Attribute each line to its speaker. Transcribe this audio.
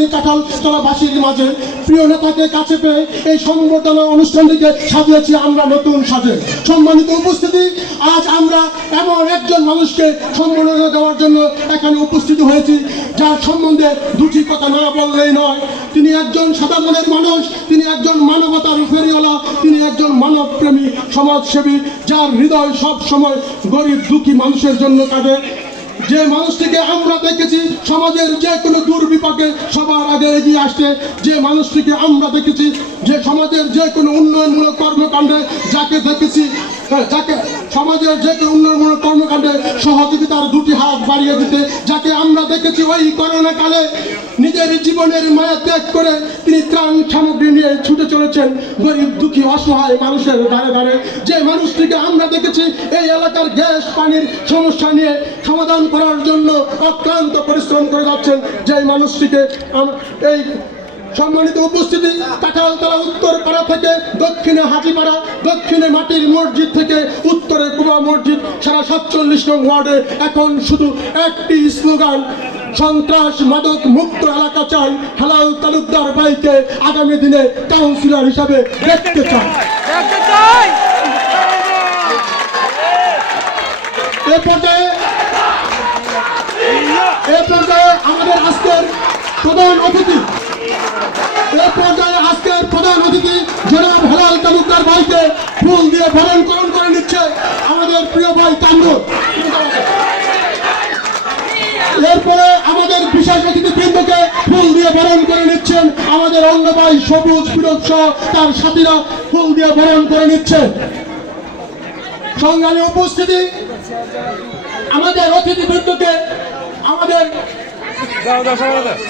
Speaker 1: বাহিনী চাটাল তলাবাসীর মাঝে। প্রিয় নেতাকে কাছে পেয়ে এই সংবর্ধনা অনুষ্ঠানটিকে সাজিয়েছি আমরা নতুন সাজে। সম্মানিত উপস্থিতি, আজ আমরা এমন একজন মানুষকে সম্মাননা দেওয়ার জন্য এখানে উপস্থিত হয়েছি, যার সম্বন্ধে দুটি কথা না বললেই নয়। তিনি একজন মনের মানুষ, তিনি একজন মানবতার ফেরিওয়ালা তিনি একজন মানবপ্রেমী সমাজসেবী, যার হৃদয় সব সময় গরিব দুঃখী মানুষের জন্য কাঁদে। যে মানুষটিকে আমরা দেখেছি, সমাজের যে কোনো দুর্বিপাকে সবার আগে এগিয়ে আসছে। যে মানুষটিকে আমরা দেখেছি, যে সমাজের যে কোনো উন্নয়নমূলক কর্মকাণ্ডে যাকে দেখেছি যাকে সমাজের যে কোনো উন্নয়নমূলক কর্মকাণ্ডে সহযোগিতার দুটি হাত বাড়িয়ে দিতে, যাকে আমরা দেখেছি ওই করোনা কালে নিজের জীবনের মায়া ত্যাগ করে তিনি ত্রাণ সামগ্রী নিয়ে ছুটে চলেছেন। গরিব, দুঃখী, অসহায় মানুষের দ্বারে দ্বারে যে মানুষটিকে আমরা দেখেছি এই এলাকার গ্যাস, পানির সমস্যা নিয়ে সমাধান করার জন্য অক্লান্ত পরিশ্রম করে যাচ্ছেন। যে মানুষটিকে এই সম্মানিত উপস্থিতি কাঁঠালতলা উত্তর পাড়া থেকে দক্ষিণে হাজিপাড়া দক্ষিণে মাটির মসজিদ থেকে সাতচল্লিশ নং ওয়ার্ডে এখন শুধু একটি স্লোগান সন্ত্রাস মাদক মুক্ত এলাকা চাই হালাল তালুকদার ভাইকে আগামী দিনে কাউন্সিলর হিসাবে দেখতে চাই। এ পর্যায়ে এ পর্যায়ে আমাদের আজকের প্রধান অতিথি এ পর্যায়ে আজকের প্রধান অতিথি জনাব হেলাল তালুকদার ভাইকে ফুল দিয়ে বরণ করণ করে নিচ্ছে। প্রিয় ভাই তাম্র এরপরে আমাদের বিশেষ অতিথি বৃন্দকে ফুল দিয়ে বরণ করে নিচ্ছেন আমাদের অন্য ভাই সবুজ ফিরোজ সহ তার সাথীরা ফুল দিয়ে বরণ করে নিচ্ছেন। সংগ্রামী উপস্থিতি, আমাদের অতিথি বৃন্দকে আমাদের